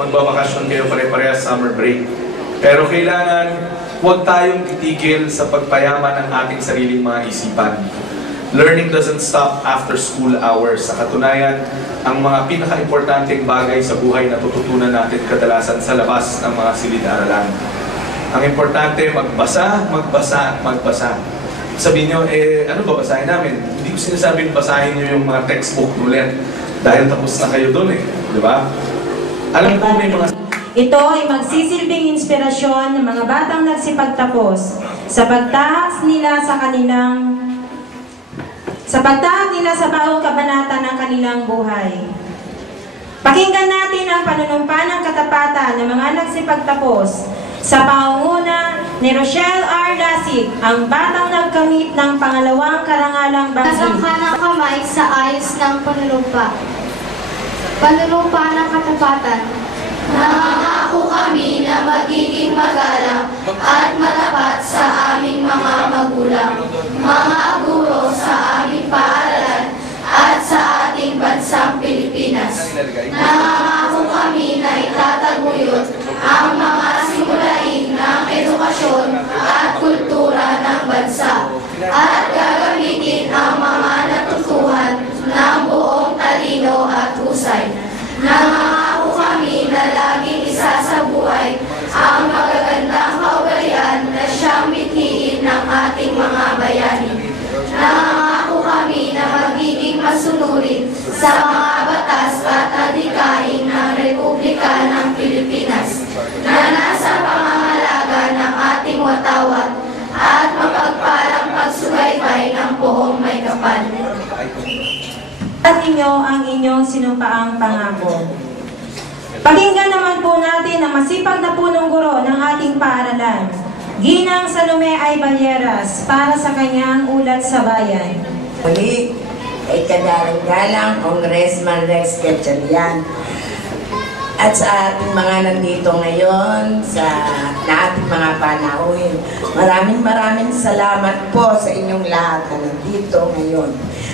Magbabakasyon kayo pare-parehas summer break. Pero kailangan huwag tayong titigil sa pagpayaman ng ating sariling mga isipan. Learning doesn't stop after school hours. Sa katunayan, ang mga pinaka-importanteng bagay sa buhay na tututunan natin kadalasan sa labas ng mga silid-aralan. Ang importante, magbasa, magbasa, magbasa. Sabihin nyo, ano ba basahin namin? Hindi ko sinasabing basahin nyo yung mga textbook ulit dahil tapos na kayo doon di ba? Alam ko may mga... Ito ay magsisilbing inspirasyon ng mga batang nagsipagtapos sa pagtahak nila sa bawat kabanata ng kanilang buhay. Pakinggan natin ang panunumpa ng katapatan ng mga nagsipagtapos sa pangunguna ni Rochelle R. Lasik, ang batang nagkamit ng pangalawang karangalang banggi. Nasangka ng kamay sa ayos ng panunumpa. Panunumpa ng katapatan. Nangangako kami na magiging magalang at matapat sa aming mga magulang, mga guro sa aming paaralan at sa ating bansang Pilipinas. Nangangako kami na itataguyod ang mga simulain ng edukasyon at kultura ng bansa at gagamitin ang mga natutuhan ng buong talino at husay. Nangangako kami na laging isasabuhay ang magagandang kaugalian na siyang mithiin ng ating mga bayani. Nangangako kami na magiging masunurin sa mga batas at adhikain ng Republika ng Pilipinas na nasa pangangalaga ng ating watawat at mapagpalang pagsubaybay ng buong may kapal. At inyo ang inyong sinumpaang pangako. Pakinggan naman po natin ang masipag na punong guro ng ating paaralan, Ginang Salome A. Balyeras, para sa kanyang ulat sa bayan. Muli, kay kadalang-galang Congressman Rex Gatchalian at sa ating mga nandito ngayon, na ating mga panauhin. Maraming salamat po sa inyong lahat na nandito ngayon.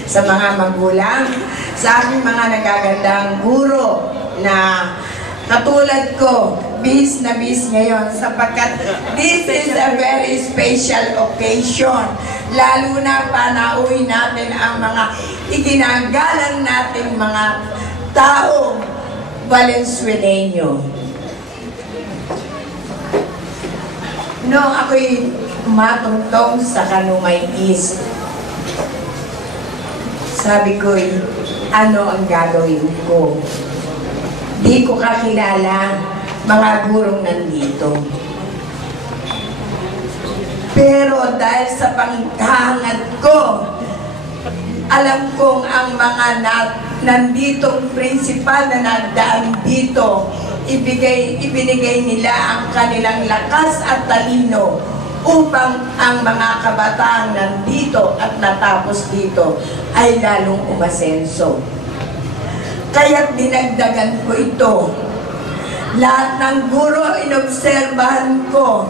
Sa mga magulang, sa aking mga nagagandang guro na katulad ko, bis na bis ngayon sapagkat this is a very special occasion. Lalo na panauhin natin ang mga iginagalang nating mga taong Valenzuelenyo. Noong ako'y matungtong sa Kanumay East, sabi ko, ano ang gagawin ko? Di ko kakilala mga gurong nandito. Pero dahil sa panghangad ko, alam kong ang mga nanditong prinsipal na nagdaan dito, ibinigay nila ang kanilang lakas at talino upang ang mga kabataang nandito at natapos dito ay lalong umasenso. Kaya't dinagdagan ko ito. Lahat ng guro inobserbahan ko,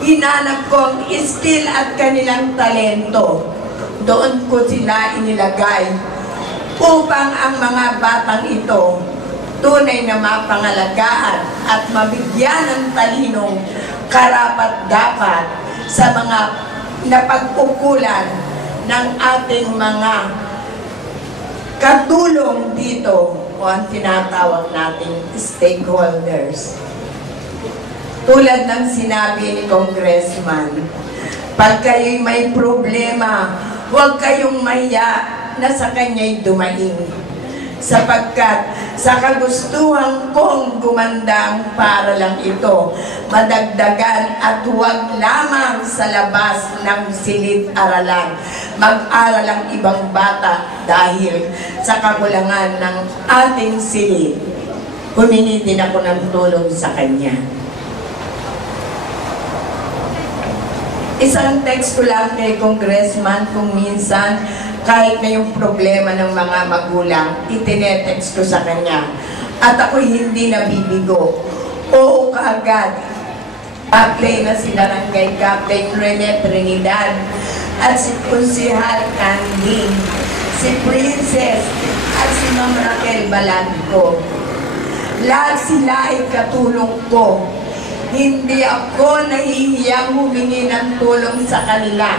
hinanap ko ang skill at kanilang talento. Doon ko sila inilagay upang ang mga batang ito tunay na mapangalagaan at mabigyan ng talinong karapat-dapat sa mga napagkukulan ng ating mga katulong dito o ang tinatawag nating stakeholders. Tulad ng sinabi ni Congressman, pag kayo'y may problema, huwag kayong mahiya na sa kanya'y dumaing. Sapagkat sa kagustuhan kong gumanda ang paaralang ito, madagdagan at huwag lamang sa labas ng silid-aralan. Mag-aral ang ibang bata dahil sa kakulangan ng ating silid. Humingi din ako ng tulong sa kanya. Isang text ko lang kay Congressman kung minsan kahit na yung problema ng mga magulang, itinetext ko sa kanya. At ako'y hindi nabibigo. Oo kaagad. Apply na si Barangay Captain Rene Trinidad at si Konsehal Candy, si Princess at si Ma'am Raquel Balanco. Lahat sila ay katulong ko. Hindi ako nahihiyang humingi ng tulong sa kanila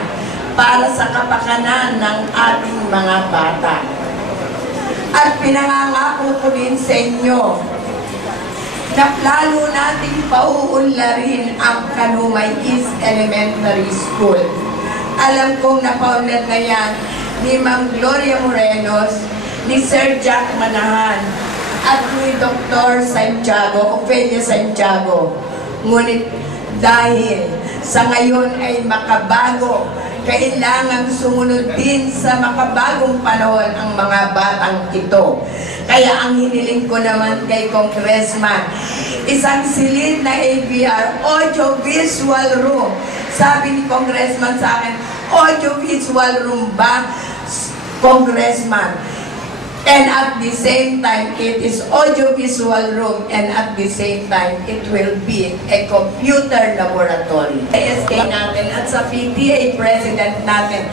para sa kapakanan ng ating mga bata. At pinangangako ko din sa inyo na lalo nating pauunlarin ang Kanumay East Elementary School. Alam kong napaunlad na yan ni Ma'am Gloria Morenos, ni Sir Jack Manahan, at ni Dr. Santiago, Ofelia Santiago. Ngunit dahil sa ngayon ay makabago, kailangan sumunod din sa makabagong panahon ang mga batang ito. Kaya ang hiniling ko naman kay Congressman, isang silid na AVR, audio-visual room. Sabi ni Congressman sa akin, audio-visual room ba, Congressman? And at the same time, it is audio-visual room, and at the same time, it will be a computer laboratory. SK natin at sa PTA President natin,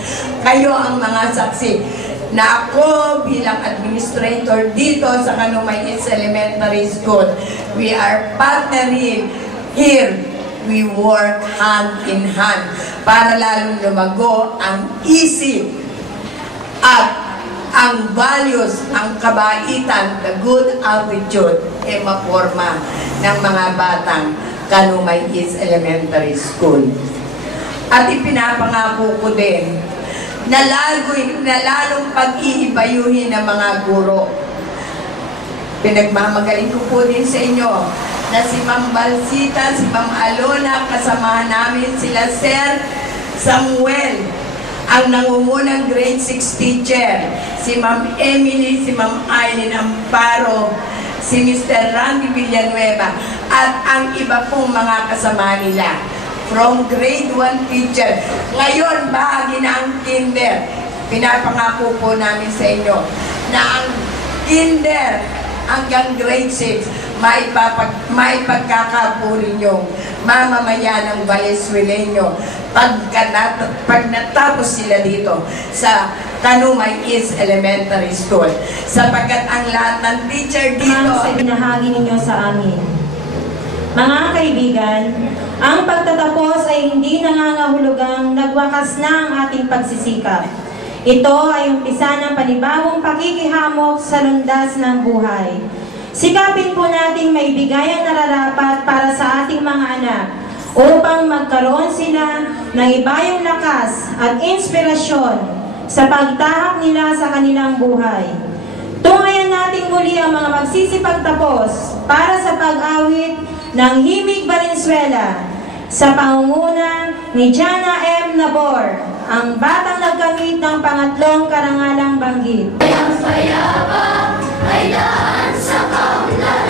kayo ang mga saksi na ako bilang administrator dito sa Kanumay East Elementary School, we are partnering here. We work hand in hand para lalong lumago ang isip at ang values, ang kabaitan, the good attitude, ay maporma ng mga batang Kanumay East Elementary School. At ipinapangako ko din na lalong pag-iibayuhin ng mga guro. Pinagmamagaling ko po din sa inyo na si Ma'am Balsita, si Ma'am Alona, kasamahan namin sila Sir Samuel, ang nangungunang grade 6 teacher, si Ma'am Emily, si Ma'am Aileen Amparo, si Mr. Randy Villanueva, at ang iba pong mga kasama nila. From grade 1 teacher, ngayon bahagi na ang kinder. Pinapangako po namin sa inyo na ang kinder hanggang grade 6, may pagkakapuri niyong mamamayan ng Valenzuelenyo pag natapos sila dito sa Kanumay East Elementary School. Sapagkat ang lahat ng teacher dito Sa binahagi ninyo sa amin. Mga kaibigan, ang pagtatapos ay hindi nangangahulugang nagwakas na ang ating pagsisikap. Ito ay umpisa ng panibagong pakikihamok sa lundas ng buhay. Sikapin po nating maibigay ang nararapat para sa ating mga anak upang magkaroon sila ng ibayong lakas at inspirasyon sa pagtahak nila sa kanilang buhay. Tungayan natin muli ang mga magsisipagtapos para sa pag-awit ng Himig Valenzuela sa pangunguna ni Jana M. Nabor, ang batang nagkamit ng pangatlong karangalang banggit. Ang payapa ay daan sa kaunlaran.